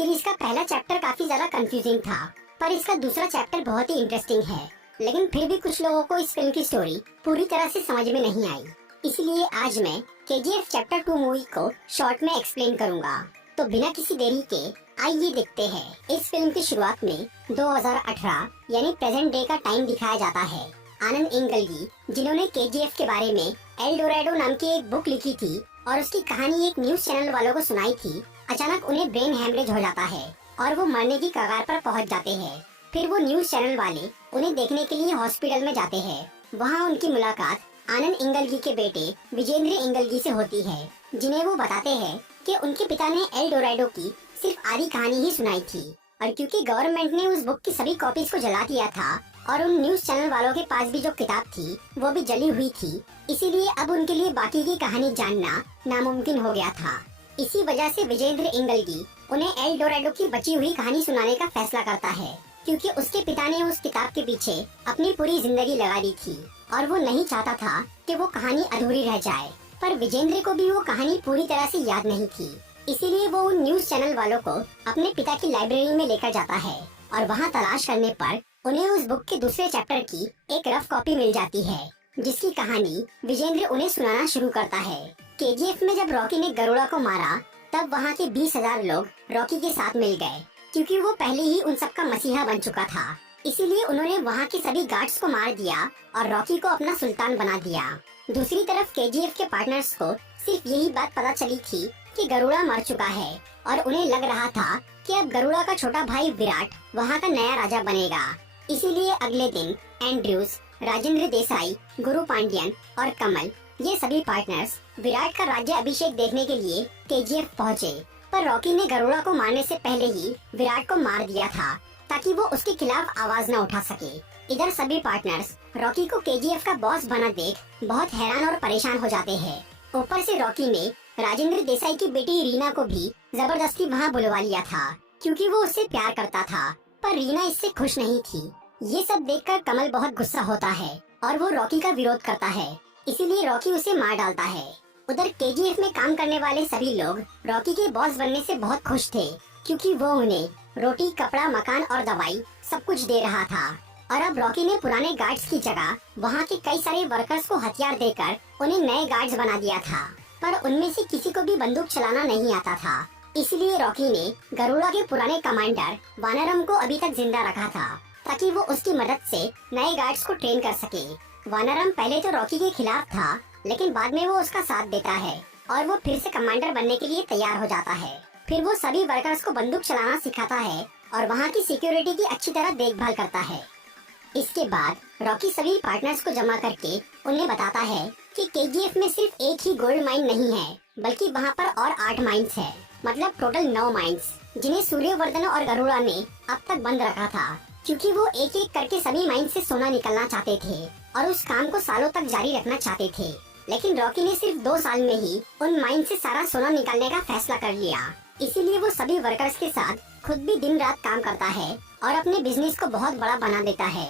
Series का पहला chapter काफी ज्यादा कंफ्यूजिंग था, पर इसका दूसरा चैप्टर बहुत ही इंटरेस्टिंग है। लेकिन फिर भी कुछ लोगों को इस फिल्म की स्टोरी पूरी तरह से समझ में नहीं आई। इसलिए आज मैं KGF चैप्टर 2 मूवी को शॉर्ट में एक्सप्लेन करूंगा। तो बिना किसी देरी के आइए देखते हैं। इस फिल्म की शुरुआत में 2018 यानी प्रेजेंट डे का टाइम दिखाया जाता है। आनंद इंगलगी, जिन्होंने KGF के बारे में एल डोरैडो नाम की एक बुक लिखी थी और उसकी कहानी एक न्यूज चैनल वालों को सुनाई थी, अचानक उन्हें ब्रेन हैमरेज हो जाता है और वो मरने की कगार पर पहुंच जाते हैं। फिर वो न्यूज चैनल वाले उन्हें देखने के लिए हॉस्पिटल में जाते हैं। वहाँ उनकी मुलाकात आनंद इंगलगी के बेटे विजेंद्र इंगलगी से होती है, जिन्हें वो बताते हैं कि उनके पिता ने एल डोरैडो की सिर्फ आधी कहानी ही सुनाई थी, और क्योंकि गवर्नमेंट ने उस बुक की सभी कॉपीज को जला दिया था और उन न्यूज चैनल वालों के पास भी जो किताब थी वो भी जली हुई थी, इसीलिए अब उनके लिए बाकी की कहानी जानना नामुमकिन हो गया था। इसी वजह से विजेंद्र इंगलगी उन्हें एल डोरैडो की बची हुई कहानी सुनाने का फैसला करता है, क्योंकि उसके पिता ने उस किताब के पीछे अपनी पूरी जिंदगी लगा दी थी और वो नहीं चाहता था कि वो कहानी अधूरी रह जाए। पर विजेंद्र को भी वो कहानी पूरी तरह से याद नहीं थी, इसीलिए वो उन न्यूज चैनल वालों को अपने पिता की लाइब्रेरी में लेकर जाता है और वहाँ तलाश करने पर उन्हें उस बुक के दूसरे चैप्टर की एक रफ कॉपी मिल जाती है, जिसकी कहानी विजेंद्र उन्हें सुनाना शुरू करता है। KGF में जब रॉकी ने गरुड़ा को मारा, तब वहाँ के 20,000 लोग रॉकी के साथ मिल गए, क्योंकि वो पहले ही उन सबका मसीहा बन चुका था। इसीलिए उन्होंने वहाँ के सभी गार्ड्स को मार दिया और रॉकी को अपना सुल्तान बना दिया। दूसरी तरफ KGF के पार्टनर्स को सिर्फ यही बात पता चली थी कि गरुड़ा मर चुका है और उन्हें लग रहा था कि अब गरुड़ा का छोटा भाई विराट वहाँ का नया राजा बनेगा। इसीलिए अगले दिन एंड्रयूज, राजेंद्र देसाई, गुरु पांड्यन और कमल, ये सभी पार्टनर्स विराट का राज्य अभिषेक देखने के लिए KGF पहुँचे। पर रॉकी ने गरुड़ा को मारने से पहले ही विराट को मार दिया था, ताकि वो उसके खिलाफ आवाज न उठा सके। इधर सभी पार्टनर्स रॉकी को KGF का बॉस बना देख बहुत हैरान और परेशान हो जाते हैं। ऊपर से रॉकी ने राजेंद्र देसाई की बेटी रीना को भी जबरदस्ती वहाँ बुलवा लिया था, क्योंकि वो उससे प्यार करता था। पर रीना इससे खुश नहीं थी। ये सब देखकर कमल बहुत गुस्सा होता है और वो रॉकी का विरोध करता है, इसीलिए रॉकी उसे मार डालता है। उधर KGF में काम करने वाले सभी लोग रॉकी के बॉस बनने से बहुत खुश थे, क्योंकि वो उन्हें रोटी, कपड़ा, मकान और दवाई सब कुछ दे रहा था। और अब रॉकी ने पुराने गार्ड्स की जगह वहाँ के कई सारे वर्कर्स को हथियार देकर उन्हें नए गार्ड्स बना दिया था। पर उनमें से किसी को भी बंदूक चलाना नहीं आता था, इसलिए रॉकी ने गरुड़ा के पुराने कमांडर वानरम को अभी तक जिंदा रखा था, ताकि वो उसकी मदद से नए गार्ड्स को ट्रेन कर सके। वानरम पहले तो रॉकी के खिलाफ था, लेकिन बाद में वो उसका साथ देता है और वो फिर से कमांडर बनने के लिए तैयार हो जाता है। फिर वो सभी वर्कर्स को बंदूक चलाना सिखाता है और वहाँ की सिक्योरिटी की अच्छी तरह देखभाल करता है। इसके बाद रॉकी सभी पार्टनर्स को जमा करके उन्हें बताता है कि KGF में सिर्फ एक ही गोल्ड माइन नहीं है, बल्कि वहाँ पर और 8 माइंस है, मतलब टोटल 9 माइंस, जिन्हें सूर्यवर्धन और गरुड़ा ने अब तक बंद रखा था, क्योंकि वो एक एक करके सभी माइंस से सोना निकलना चाहते थे और उस काम को सालों तक जारी रखना चाहते थे। लेकिन रॉकी ने सिर्फ 2 साल में ही उन माइन से सारा सोना निकालने का फैसला कर लिया। इसीलिए वो सभी वर्कर्स के साथ खुद भी दिन रात काम करता है और अपने बिजनेस को बहुत बड़ा बना देता है।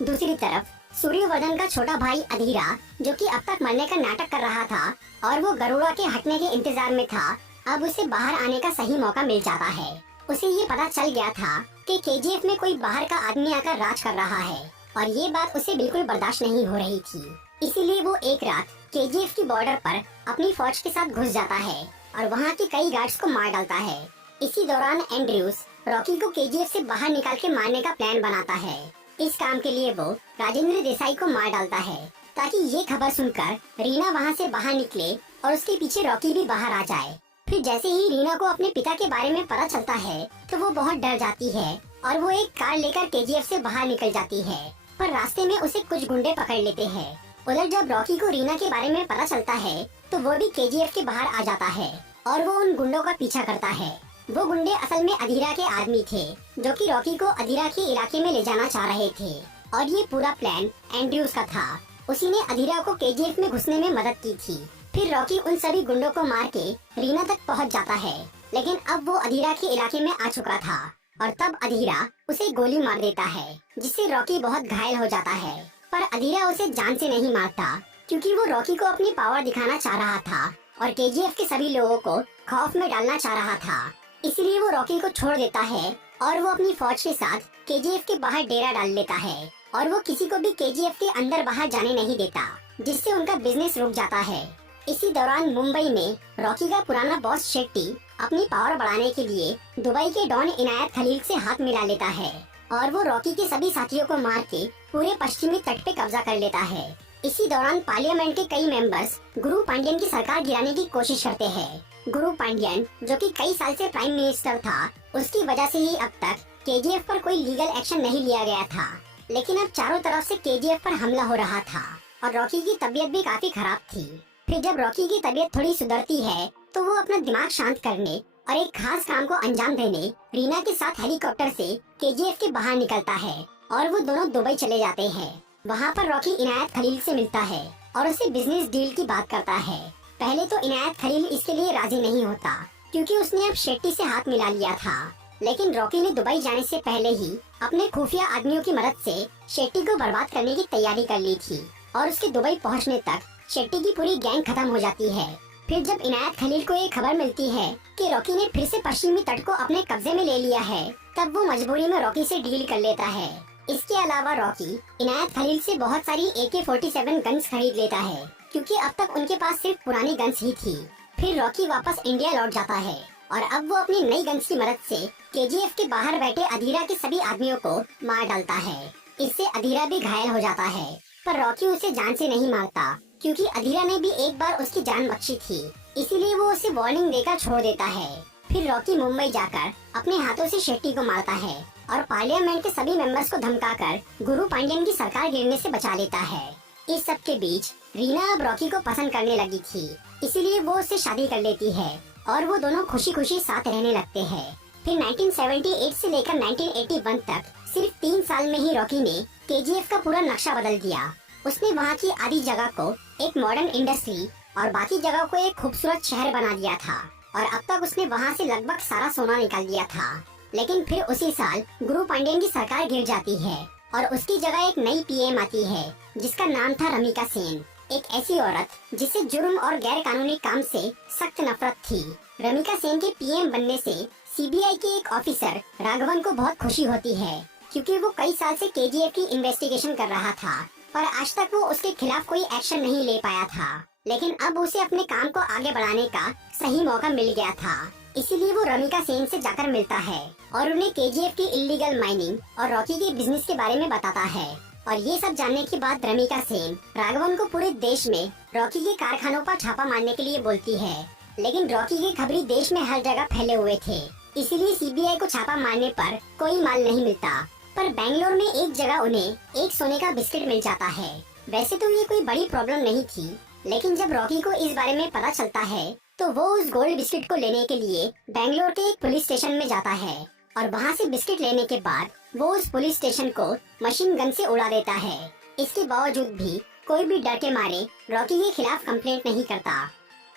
दूसरी तरफ सूर्यवर्धन का छोटा भाई अधीरा, जो कि अब तक मरने का नाटक कर रहा था और वो गरुड़ा के हटने के इंतजार में था, अब उसे बाहर आने का सही मौका मिल जाता है। उसे ये पता चल गया था कि KGF में कोई बाहर का आदमी आकर राज कर रहा है और ये बात उसे बिल्कुल बर्दाश्त नहीं हो रही थी। इसीलिए वो एक रात KGF की बॉर्डर पर अपनी फौज के साथ घुस जाता है और वहाँ के कई गार्ड्स को मार डालता है। इसी दौरान एंड्रयूज रॉकी को KGF से बाहर निकाल के मारने का प्लान बनाता है। इस काम के लिए वो राजेंद्र देसाई को मार डालता है, ताकि ये खबर सुनकर रीना वहाँ से बाहर निकले और उसके पीछे रॉकी भी बाहर आ जाए। फिर जैसे ही रीना को अपने पिता के बारे में पता चलता है, तो वो बहुत डर जाती है और वो एक कार लेकर KGF से बाहर निकल जाती है। पर रास्ते में उसे कुछ गुंडे पकड़ लेते हैं। उधर जब रॉकी को रीना के बारे में पता चलता है, तो वो भी KGF के बाहर आ जाता है और वो उन गुंडों का पीछा करता है। वो गुंडे असल में अधीरा के आदमी थे, जो कि रॉकी को अधीरा के इलाके में ले जाना चाह रहे थे और ये पूरा प्लान एंड्रयूज का था। उसी ने अधीरा को KGF में घुसने में मदद की थी। फिर रॉकी उन सभी गुंडों को मार के रीना तक पहुंच जाता है, लेकिन अब वो अधीरा के इलाके में आ चुका था और तब अधीरा उसे गोली मार देता है, जिससे रॉकी बहुत घायल हो जाता है। पर अधीरा उसे जान से नहीं मारता, क्योंकि वो रॉकी को अपनी पावर दिखाना चाह रहा था और KGF के सभी लोगों को खौफ में डालना चाह रहा था। इसलिए वो रॉकी को छोड़ देता है और वो अपनी फौज के साथ केजीएफ के बाहर डेरा डाल लेता है और वो किसी को भी केजीएफ के अंदर बाहर जाने नहीं देता, जिससे उनका बिजनेस रुक जाता है। इसी दौरान मुंबई में रॉकी का पुराना बॉस शेट्टी अपनी पावर बढ़ाने के लिए दुबई के डॉन इनायत खलील से हाथ मिला लेता है और वो रॉकी के सभी साथियों को मार के पूरे पश्चिमी तट पे कब्जा कर लेता है। इसी दौरान पार्लियामेंट के कई मेंबर्स गुरु पांड्यन की सरकार गिराने की कोशिश करते हैं। गुरु पांड्यन, जो कि कई साल से प्राइम मिनिस्टर था, उसकी वजह से ही अब तक केजीएफ पर कोई लीगल एक्शन नहीं लिया गया था। लेकिन अब चारों तरफ से केजीएफ पर हमला हो रहा था और रॉकी की तबीयत भी काफी खराब थी। फिर जब रॉकी की तबीयत थोड़ी सुधरती है तो वो अपना दिमाग शांत करने और एक खास काम को अंजाम देने रीना के साथ हेलीकॉप्टर से केजीएफ के बाहर निकलता है और वो दोनों दुबई चले जाते हैं। वहाँ पर रॉकी इनायत खलील से मिलता है और उससे बिजनेस डील की बात करता है। पहले तो इनायत खलील इसके लिए राजी नहीं होता क्योंकि उसने अब शेट्टी से हाथ मिला लिया था, लेकिन रॉकी ने दुबई जाने से पहले ही अपने खुफिया आदमियों की मदद से शेट्टी को बर्बाद करने की तैयारी कर ली थी और उसके दुबई पहुंचने तक शेट्टी की पूरी गैंग खत्म हो जाती है। फिर जब इनायत खलील को ये खबर मिलती है कि रॉकी ने फिर से पश्चिमी तट को अपने कब्जे में ले लिया है, तब वो मजबूरी में रॉकी से डील कर लेता है। इसके अलावा रॉकी इनायत खलील से बहुत सारी AK-47 गन्स खरीद लेता है क्योंकि अब तक उनके पास सिर्फ पुरानी गन्स ही थी। फिर रॉकी वापस इंडिया लौट जाता है और अब वो अपनी नई गन्स की मदद से केजीएफ के बाहर बैठे अधीरा के सभी आदमियों को मार डालता है। इससे अधीरा भी घायल हो जाता है, पर रॉकी उसे जान से नहीं मारता क्योंकि अधीरा ने भी एक बार उसकी जान बख्शी थी, इसीलिए वो उसे वार्निंग देकर छोड़ देता है। फिर रॉकी मुंबई जाकर अपने हाथों से शेट्टी को मारता है और पार्लियामेंट के सभी मेंबर्स को धमकाकर गुरु पांड्यन की सरकार गिरने से बचा लेता है। इस सब के बीच रीना अब रॉकी को पसंद करने लगी थी, इसीलिए वो उससे शादी कर लेती है और वो दोनों खुशी खुशी साथ रहने लगते हैं। फिर 1978 से लेकर 1981 तक सिर्फ 3 साल में ही रॉकी ने केजीएफ का पूरा नक्शा बदल दिया। उसने वहाँ की आधी जगह को एक मॉडर्न इंडस्ट्री और बाकी जगह को एक खूबसूरत शहर बना दिया था और अब तक उसने वहाँ से लगभग सारा सोना निकाल दिया था। लेकिन फिर उसी साल गुरु पांड्यन की सरकार गिर जाती है और उसकी जगह एक नई पीएम आती है जिसका नाम था रमिका सेन, एक ऐसी औरत जिसे जुर्म और गैर कानूनी काम से सख्त नफरत थी। रमिका सेन के पीएम बनने से सीबीआई के एक ऑफिसर राघवन को बहुत खुशी होती है क्योंकि वो कई साल से केजीएफ की इन्वेस्टिगेशन कर रहा था, पर आज तक वो उसके खिलाफ कोई एक्शन नहीं ले पाया था। लेकिन अब उसे अपने काम को आगे बढ़ाने का सही मौका मिल गया था, इसीलिए वो रमिका सेन से जाकर मिलता है और उन्हें केजीएफ की इलीगल माइनिंग और रॉकी के बिजनेस के बारे में बताता है। और ये सब जानने के बाद रमिका सेन राघवन को पूरे देश में रॉकी के कारखानों पर छापा मारने के लिए बोलती है, लेकिन रॉकी के खबरी देश में हर जगह फैले हुए थे, इसीलिए सीबीआई को छापा मारने पर कोई माल नहीं मिलता। पर बेंगलोर में एक जगह उन्हें एक सोने का बिस्किट मिल जाता है। वैसे तो ये कोई बड़ी प्रॉब्लम नहीं थी, लेकिन जब रॉकी को इस बारे में पता चलता है तो वो उस गोल्ड बिस्किट को लेने के लिए बेंगलोर के एक पुलिस स्टेशन में जाता है और वहाँ से बिस्किट लेने के बाद वो उस पुलिस स्टेशन को मशीन गन से उड़ा देता है। इसके बावजूद भी कोई भी डर के मारे रॉकी के खिलाफ कंप्लेंट नहीं करता।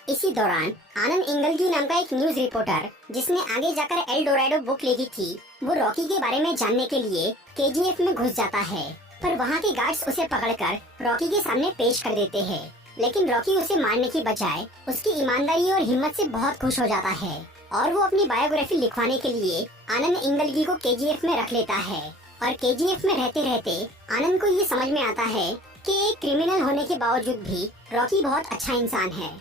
इसी दौरान आनंद इंगलगी नाम का एक न्यूज रिपोर्टर, जिसने आगे जाकर एल डोराडो बुक लिखी थी, वो रॉकी के बारे में जानने के लिए केजीएफ में घुस जाता है, पर वहाँ के गार्ड्स उसे पकड़कर रॉकी के सामने पेश कर देते हैं। लेकिन रॉकी उसे मारने की बजाय उसकी ईमानदारी और हिम्मत से बहुत खुश हो जाता है और वो अपनी बायोग्राफी लिखवाने के लिए आनंद इंगलगी को केजीएफ में रख लेता है। और केजीएफ में रहते रहते आनंद को ये समझ में आता है कि एक क्रिमिनल होने के बावजूद भी रॉकी बहुत अच्छा इंसान है।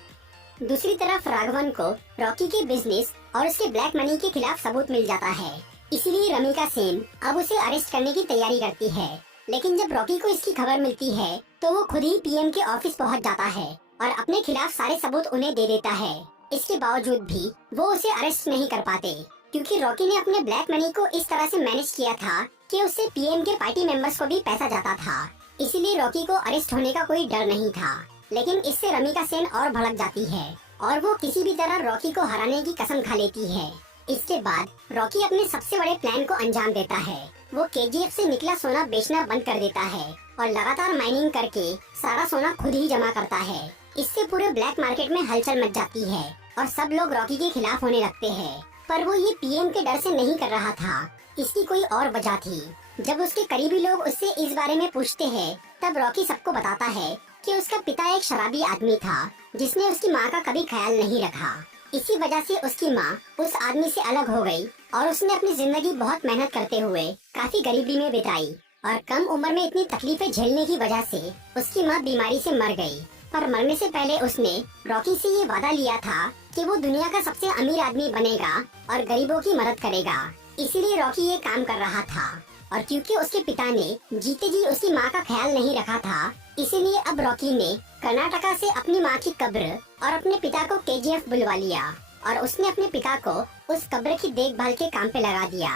दूसरी तरफ राघवन को रॉकी के बिजनेस और उसके ब्लैक मनी के खिलाफ सबूत मिल जाता है, इसीलिए रमिका सेन अब उसे अरेस्ट करने की तैयारी करती है। लेकिन जब रॉकी को इसकी खबर मिलती है तो वो खुद ही पीएम के ऑफिस पहुंच जाता है और अपने खिलाफ सारे सबूत उन्हें दे देता है। इसके बावजूद भी वो उसे अरेस्ट नहीं कर पाते क्योंकि रॉकी ने अपने ब्लैक मनी को इस तरह से मैनेज किया था कि उससे पीएम के पार्टी मेंबर्स को भी पैसा जाता था, इसीलिए रॉकी को अरेस्ट होने का कोई डर नहीं था। लेकिन इससे रमिका सेन और भड़क जाती है और वो किसी भी तरह रॉकी को हराने की कसम खा लेती है। इसके बाद रॉकी अपने सबसे बड़े प्लान को अंजाम देता है। वो केजीएफ से निकला सोना बेचना बंद कर देता है और लगातार माइनिंग करके सारा सोना खुद ही जमा करता है। इससे पूरे ब्लैक मार्केट में हलचल मच जाती है और सब लोग रॉकी के खिलाफ होने लगते हैं। पर वो ये पीएम के डर से नहीं कर रहा था, इसकी कोई और वजह थी। जब उसके करीबी लोग उससे इस बारे में पूछते हैं तब रॉकी सबको बताता है कि उसका पिता एक शराबी आदमी था जिसने उसकी माँ का कभी ख्याल नहीं रखा इसी वजह से उसकी माँ उस आदमी से अलग हो गई और उसने अपनी जिंदगी बहुत मेहनत करते हुए काफी गरीबी में बिताई और कम उम्र में इतनी तकलीफें झेलने की वजह से उसकी माँ बीमारी से मर गई। पर मरने से पहले उसने रॉकी से ये वादा लिया था कि वो दुनिया का सबसे अमीर आदमी बनेगा और गरीबों की मदद करेगा। इसीलिए रॉकी ये काम कर रहा था और क्योंकि उसके पिता ने जीते जी उसकी माँ का ख्याल नहीं रखा था, इसीलिए अब रॉकी ने कर्नाटका से अपनी माँ की कब्र और अपने पिता को केजीएफ बुलवा लिया और उसने अपने पिता को उस कब्र की देखभाल के काम पे लगा दिया।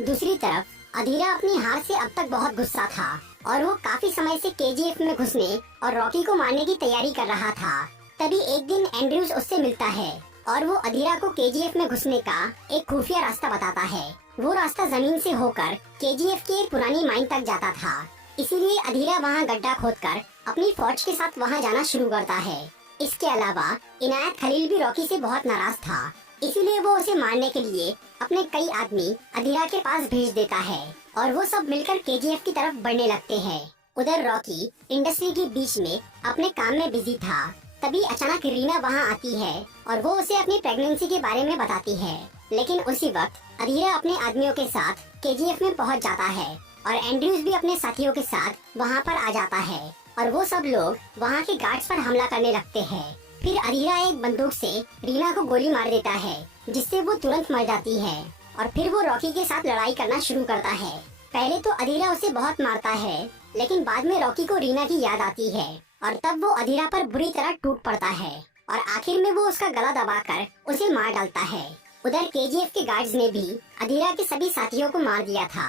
दूसरी तरफ अधीरा अपनी हार से अब तक बहुत गुस्सा था और वो काफी समय से केजीएफ में घुसने और रॉकी को मारने की तैयारी कर रहा था। तभी एक दिन एंड्रयूज उससे मिलता है और वो अधीरा को केजीएफ में घुसने का एक खुफिया रास्ता बताता है। वो रास्ता जमीन से होकर केजीएफ की एक पुरानी माइन तक जाता था। इसीलिए अधीरा वहाँ गड्ढा खोदकर अपनी फौज के साथ वहाँ जाना शुरू करता है। इसके अलावा इनायत खलील भी रॉकी से बहुत नाराज था, इसीलिए वो उसे मारने के लिए अपने कई आदमी अधीरा के पास भेज देता है और वो सब मिलकर केजीएफ की तरफ बढ़ने लगते हैं। उधर रॉकी इंडस्ट्री के बीच में अपने काम में बिजी था। तभी अचानक रीना वहाँ आती है और वो उसे अपनी प्रेगनेंसी के बारे में बताती है। लेकिन उसी वक्त अधीरा अपने आदमियों के साथ केजीएफ में पहुँच जाता है और एंड्रयूज भी अपने साथियों के साथ वहाँ पर आ जाता है और वो सब लोग वहाँ के गार्ड्स पर हमला करने लगते हैं। फिर अधीरा एक बंदूक से रीना को गोली मार देता है, जिससे वो तुरंत मर जाती है और फिर वो रॉकी के साथ लड़ाई करना शुरू करता है। पहले तो अधीरा उसे बहुत मारता है, लेकिन बाद में रॉकी को रीना की याद आती है और तब वो अधीरा पर बुरी तरह टूट पड़ता है और आखिर में वो उसका गला दबाकर उसे मार डालता है। उधर केजीएफ के गार्ड्स ने भी अधीरा के सभी साथियों को मार दिया था।